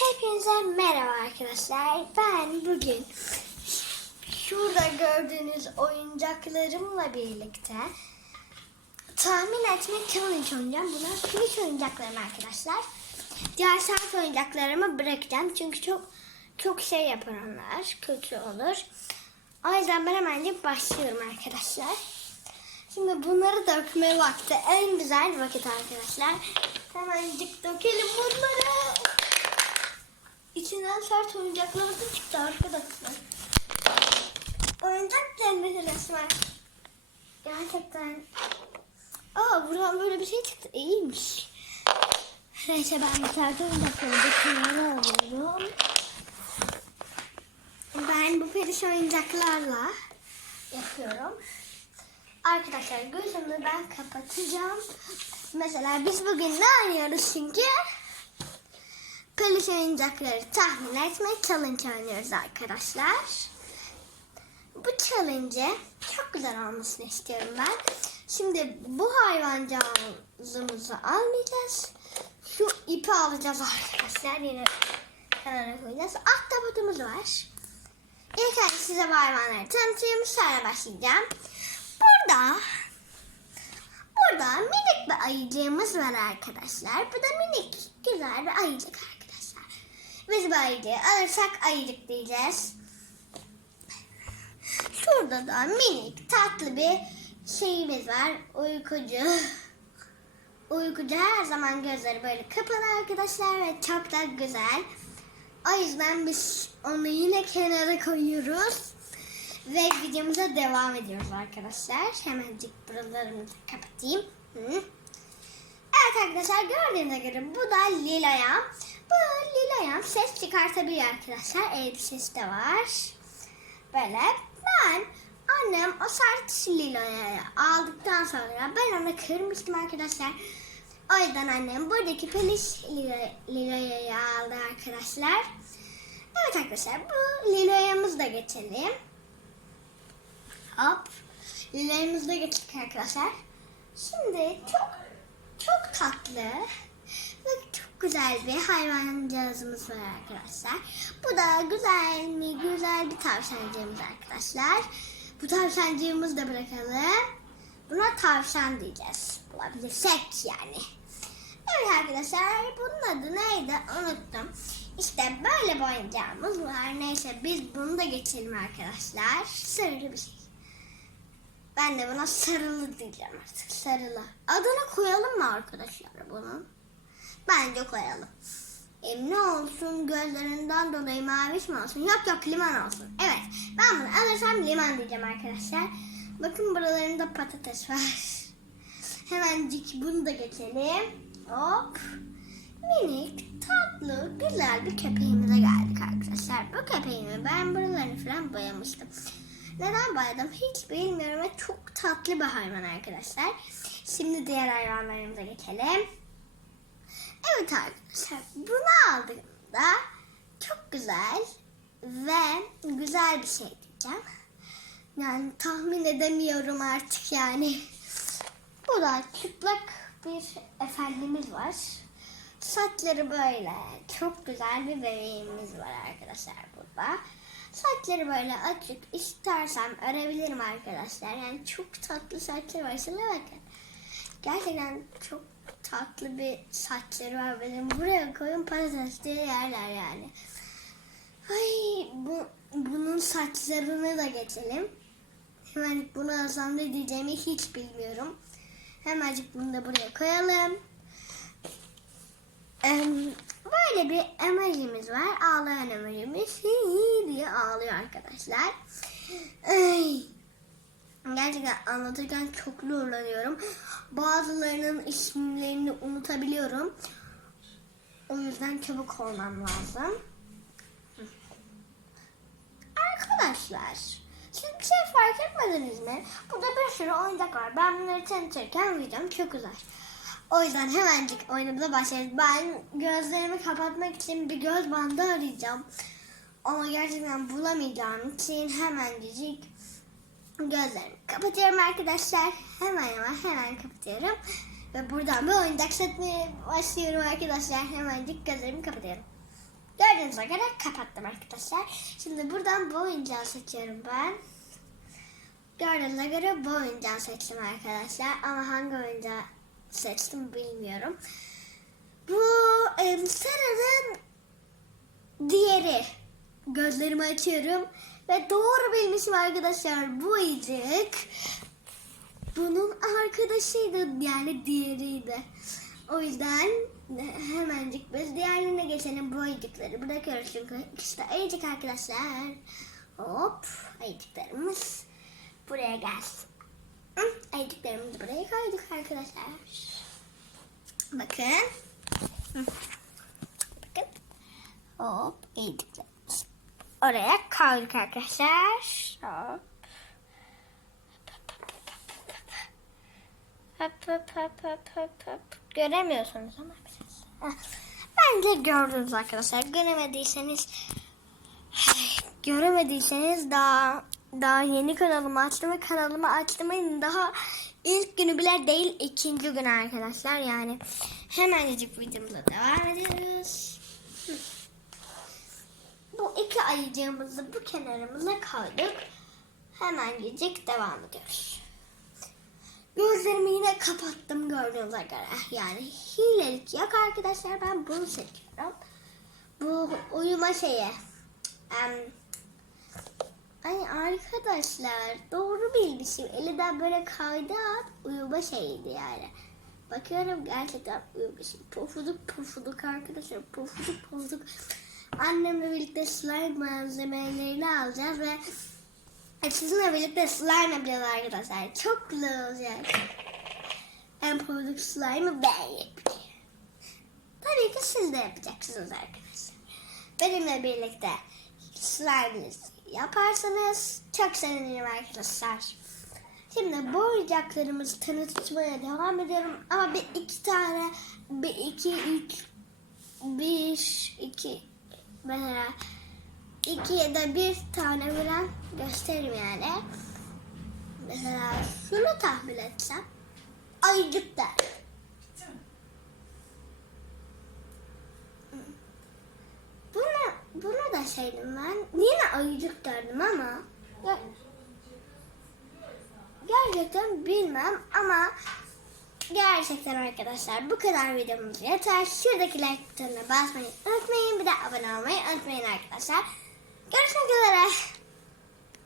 Hepinize merhaba arkadaşlar. Ben bugün şurada gördüğünüz oyuncaklarımla birlikte tahmin etme challenge oynayacağım. Bunlar finish oyuncaklarım arkadaşlar. Diğer sert oyuncaklarımı bırakacağım. Çünkü çok çok şey yapar onlar. Kötü olur. O yüzden ben hemencik başlıyorum arkadaşlar. Şimdi bunları dökme vakti. En güzel vakit arkadaşlar. Hemencik dökelim bunları. İçinden sert oyuncaklar da çıktı arkadaşlar. Oyuncak cenneti resmen. Gerçekten. Aa buradan böyle bir şey çıktı. İyiymiş. Neyse ben sert oyuncakları da kenara alıyorum. Ben bu periş oyuncaklarla yapıyorum. Arkadaşlar gözümü ben kapatacağım. Mesela biz bugün ne oynuyoruz çünkü? Peluş oyuncakları tahmin etme challenge oynuyoruz arkadaşlar. Bu challenge çok güzel olmasını istiyorum ben. Şimdi bu hayvancağızımızı almayacağız. Şu ipi alacağız arkadaşlar. Yine kenara koyacağız. Ahtapotumuz var. İlk önce size bu hayvanları tanıtayım. Sonra başlayacağım. Burada Burada minik bir ayıcığımız var arkadaşlar. Bu da minik güzel bir ayıcık arkadaşlar. Biz bu ayıcığı alırsak ayıcık diyeceğiz. Şurada da minik tatlı bir şeyimiz var. Uykucu. Uykucu her zaman gözleri böyle kapalı arkadaşlar ve çok da güzel. O yüzden biz onu yine kenara koyuyoruz. Ve videomuza devam ediyoruz arkadaşlar. Hemencik buralarımızı kapatayım. Hı. Evet arkadaşlar gördüğünüz gibi bu da Lila'ya. Bu Lila'ya ses çıkartabiliyor arkadaşlar. Elbisesi de var. Böyle ben annem o sert Lila'ya aldıktan sonra ben onu kırmıştım arkadaşlar. O yüzden annem buradaki peluş Lila'yı aldı arkadaşlar. Evet arkadaşlar bu Lila'yamızı da geçelim. Hop. Lilerimizi de getirdik arkadaşlar. Şimdi çok çok tatlı güzel bir hayvancağızımız var arkadaşlar. Bu da güzel mi güzel bir tavşancığımız arkadaşlar. Bu tavşancığımızı da bırakalım. Buna tavşan diyeceğiz. Bulabilirsek yani. Evet arkadaşlar bunun adı neydi unuttum. İşte böyle bir oyuncağımız var. Neyse biz bunu da geçelim arkadaşlar. Sarılı bir şey. Ben de buna sarılı diyeceğim artık. Sarılı. Adını koyalım mı arkadaşlar bunun? Bence koyalım. E, ne olsun gözlerinden dolayı maviş mi olsun? Yok yok liman olsun. Evet ben bunu alırsam liman diyeceğim arkadaşlar. Bakın buralarında patates var. Hemencik bunu da geçelim. Hop. Minik, tatlı, güzel bir köpeğimize geldik arkadaşlar. Bu köpeğimi ben buralarını falan boyamıştım. Neden boyadım hiç bilmiyorum ve çok tatlı bir hayvan arkadaşlar. Şimdi diğer hayvanlarımıza geçelim. Evet arkadaşlar bunu aldığımda çok güzel ve güzel bir şey diyeceğim. Yani tahmin edemiyorum artık yani. Bu da çıplak bir efendimiz var. Saçları böyle. Çok güzel bir bebeğimiz var arkadaşlar burada. Saçları böyle açık. İstersem örebilirim arkadaşlar. Yani çok tatlı saçları var. Şuna bakın. Gerçekten çok tatlı bir saçları var benim. Buraya koyun patates diye yerler yani. Ay bu, bunun saçlarını da geçelim. Hemen bunu alsam ne diyeceğimi hiç bilmiyorum. Hemencik bunu da buraya koyalım. Böyle bir emojimiz var. Ağlayan emojimiz. Hi diye ağlıyor arkadaşlar. Ay. Gerçekten anlatırken çok zorlanıyorum. Bazılarının isimlerini unutabiliyorum. O yüzden çabuk olmam lazım. Arkadaşlar, siz bir şey fark etmediniz mi? Burada bir sürü oyuncak var. Ben bunları tanıtırken videom çok uzar. O yüzden hemencik oyunumuza başlayalım. Ben gözlerimi kapatmak için bir göz bandı arayacağım. Ama gerçekten bulamayacağım için hemencik gözlerimi kapatıyorum arkadaşlar. Hemen hemen hemen kapatıyorum. Ve buradan bir oyuncak setmeye başlıyorum arkadaşlar. Hemencik gözlerimi kapatıyorum. Gördüğünüz gibi kapattım arkadaşlar. Şimdi buradan bu oyuncağı seçiyorum ben. Gördüğünüze göre bu oyuncağı seçtim arkadaşlar. Ama hangi oyuncağı seçtim bilmiyorum. Bu e, sarının diğeri. Gözlerimi açıyorum. Ve doğru bilmişim arkadaşlar. Bu ayıcık bunun arkadaşıydı. Yani diğeriydi. O yüzden hemencik biz diğerine geçelim bu ayıcıkları bırakıyoruz çünkü işte ayıcık arkadaşlar. Hop ayıcıklarımız buraya gelsin. Ayıcıklarımızı buraya koyduk arkadaşlar. Bakın. Bakın. Hop ayıcıklarımız. Oraya koyduk arkadaşlar. Hop. Hop hop hop hop hop hop. Göremiyorsunuz ama. Bence gördünüz arkadaşlar. Göremediyseniz göremediyseniz daha daha yeni kanalımı açtım ve kanalımı açtığımın daha ilk günü bile değil ikinci gün arkadaşlar yani hemencik videomuza devam ediyoruz. Hı. Bu iki ayıcığımızı bu kenarımıza koyduk. Hemencik devam ediyoruz. Gözlerimi yine kapattım gördüğünüz göre. Yani hilelik yok arkadaşlar. Ben bunu seçiyorum. Bu uyuma şeyi. Em, ay arkadaşlar doğru bilmişim. Eliden böyle kaydı at uyuma şeyiydi yani. Bakıyorum gerçekten uyumuşum. Pofuduk pofuduk arkadaşlar. Pofuduk pofuduk. Annemle birlikte slime malzemelerini alacağız ve Sizinle birlikte slime yapacağız arkadaşlar. Çok güzel olacak. En pofuduk slime'ı ben yapacağım. Tabii ki siz de yapacaksınız arkadaşlar. Benimle birlikte slime'ınızı yaparsanız çok sevinirim arkadaşlar. Şimdi bu oyuncaklarımızı tanıtmaya devam ediyorum. Ama bir iki tane, bir iki, üç, bir, iki, mesela iki ya da bir tane falan gösteririm yani. Mesela şunu tahmin etsem. Ayıcık der. Buna, buna da şeydim ben. Yine ayıcık derdim ama. Gerçekten bilmem ama gerçekten arkadaşlar bu kadar videomuz yeter. Şuradaki like butonuna basmayı unutmayın. Bir de abone olmayı unutmayın arkadaşlar. Görüşmek üzere.